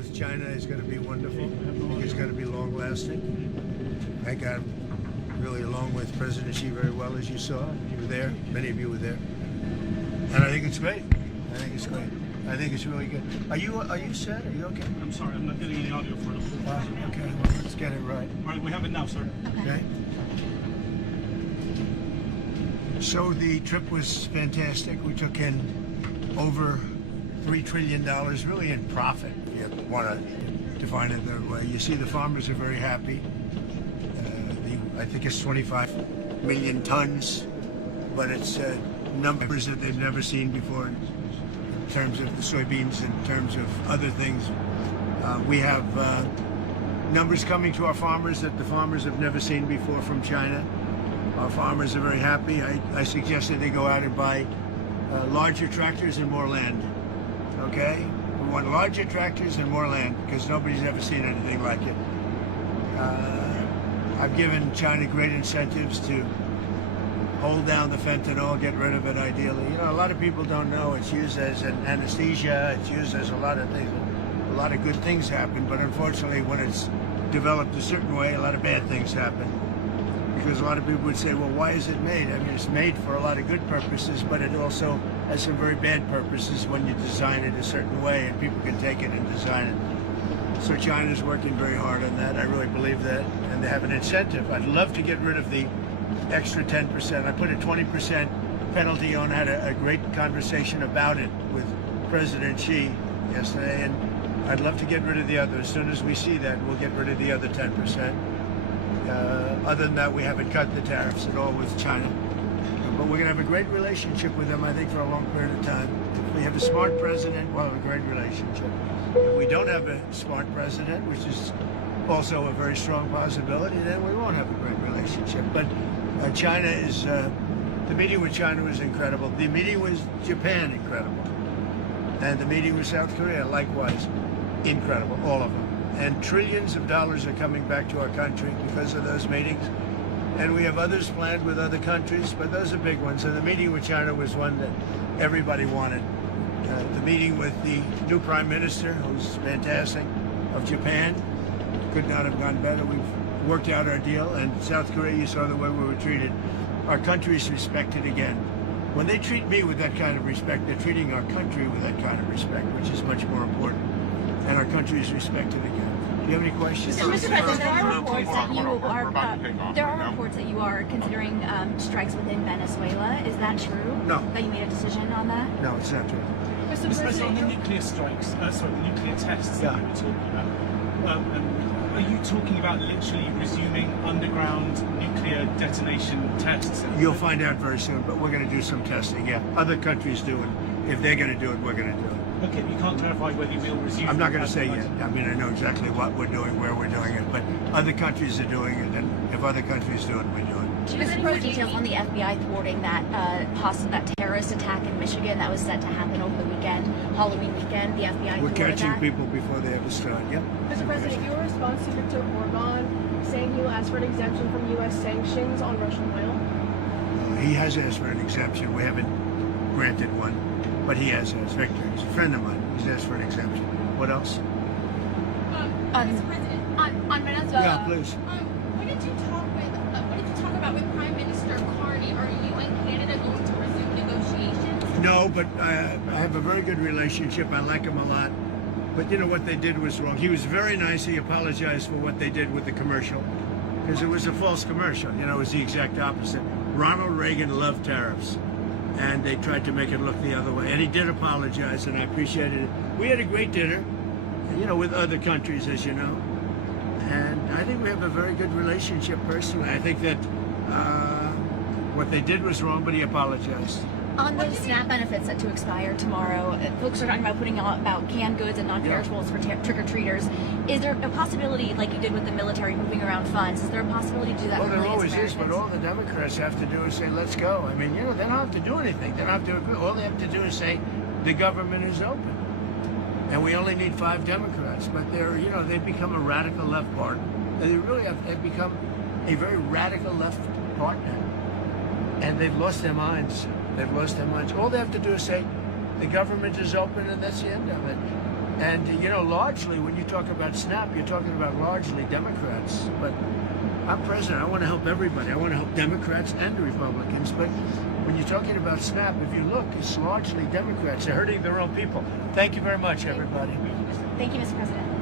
with China is going to be wonderful. I think it's going to be long-lasting. I got really along with President Xi very well, as you saw. You were there. Many of you were there. And I think it's great. I think it's great. I think it's really good. Are you set? Are you okay? I'm sorry, I'm not getting any audio for it. Okay, well, let's get it right. All right, we have it now, sir. Okay. So the trip was fantastic. We took in over $3 trillion, really in profit, if you want to define it that way. You see the farmers are very happy. I think it's 25 million tons, but it's numbers that they've never seen before in terms of the soybeans, in terms of other things. We have numbers coming to our farmers that the farmers have never seen before from China. Our farmers are very happy. I suggested they go out and buy larger tractors and more land. Okay? We want larger tractors and more land because nobody's ever seen anything like it. I've given China great incentives to hold down the fentanyl, get rid of it ideally. You know, a lot of people don't know it's used as an anesthesia, it's used as a lot of things. A lot of good things happen, but unfortunately when it's developed a certain way, a lot of bad things happen. Because a lot of people would say, well, why is it made? I mean, it's made for a lot of good purposes, but it also has some very bad purposes when you design it a certain way and people can take it and design it. So China's working very hard on that. I really believe that. And they have an incentive. I'd love to get rid of the extra 10%. I put a 20% penalty on, had a great conversation about it with President Xi yesterday, and I'd love to get rid of the other. As soon as we see that, we'll get rid of the other 10%. Other than that, we haven't cut the tariffs at all with China. But we're going to have a great relationship with them, I think, for a long period of time. If we have a smart president, we'll have a great relationship. If we don't have a smart president, which is also a very strong possibility, then we won't have a great relationship. But China is, the meeting with China was incredible. The meeting with Japan, incredible. And the meeting with South Korea, likewise, incredible, all of them. And trillions of dollars are coming back to our country because of those meetings. And we have others planned with other countries, but those are big ones. And the meeting with China was one that everybody wanted. The meeting with the new Prime Minister, who's fantastic, of Japan, could not have gone better. We've worked out our deal. And South Korea, you saw the way we were treated. Our country is respected again. When they treat me with that kind of respect, they're treating our country with that kind of respect, which is much more important. And our country is respected again. Do you have any questions? So, Mr. President, there are reports that you are considering strikes within Venezuela. Is that true? No. That you made a decision on that? No, it's not true. Mr. President, on the nuclear strikes, the nuclear tests that you were talking about, are you talking about literally resuming underground nuclear detonation tests? You'll find out very soon, but we're going to do some testing, yeah. Other countries do it. If they're going to do it, we're going to do it. Okay, you can't clarify whether you will resume. I'm not going to say yet. I mean, I know exactly what we're doing, where we're doing it, but other countries are doing it, and if other countries do it, we do it. Do you have any more details on the FBI thwarting that that terrorist attack in Michigan that was set to happen over the weekend, Halloween weekend? The FBI We're catching that? people before they ever start. Yep. Mr. President, your response to Victor Orban saying he will ask for an exemption from U.S. sanctions on Russian oil? He has asked for an exemption. We haven't granted one, but he has asked. Victor, he's a friend of mine. He's asked for an exemption. What else? Mr. President, on Venezuela. Yeah, please. What did you talk about with Prime Minister Carney? Are you and Canada going to resume negotiations? No, but I have a very good relationship. I like him a lot. But you know what they did was wrong. He was very nice. He apologized for what they did with the commercial because it was a false commercial. You know, it was the exact opposite. Ronald Reagan loved tariffs, and they tried to make it look the other way. And he did apologize, and I appreciated it. We had a great dinner, you know, with other countries, as you know. And I think we have a very good relationship personally. I think that what they did was wrong, but he apologized. On those SNAP benefits set to expire tomorrow, folks are talking about putting out about canned goods and non-perishables for trick-or-treaters. Is there a possibility, like you did with the military moving around funds, is there a possibility to do that? Well, for there millions of always is, but Americans? all the Democrats have to do is say, let's go. I mean, you know, they don't have to do anything. They don't have to agree. All they have to do is say, the government is open. And we only need 5 Democrats. But they're, you know, they've become a radical left party. They really have, they've become a very radical left party now. And they've lost their minds. They've lost their minds. All they have to do is say, the government is open, and that's the end of it. And largely when you talk about SNAP, you're talking about largely Democrats. But I'm president. I want to help everybody. I want to help Democrats and Republicans. But when you're talking about SNAP, if you look, it's largely Democrats. They're hurting their own people. Thank you very much, everybody. Thank you, Mr. President.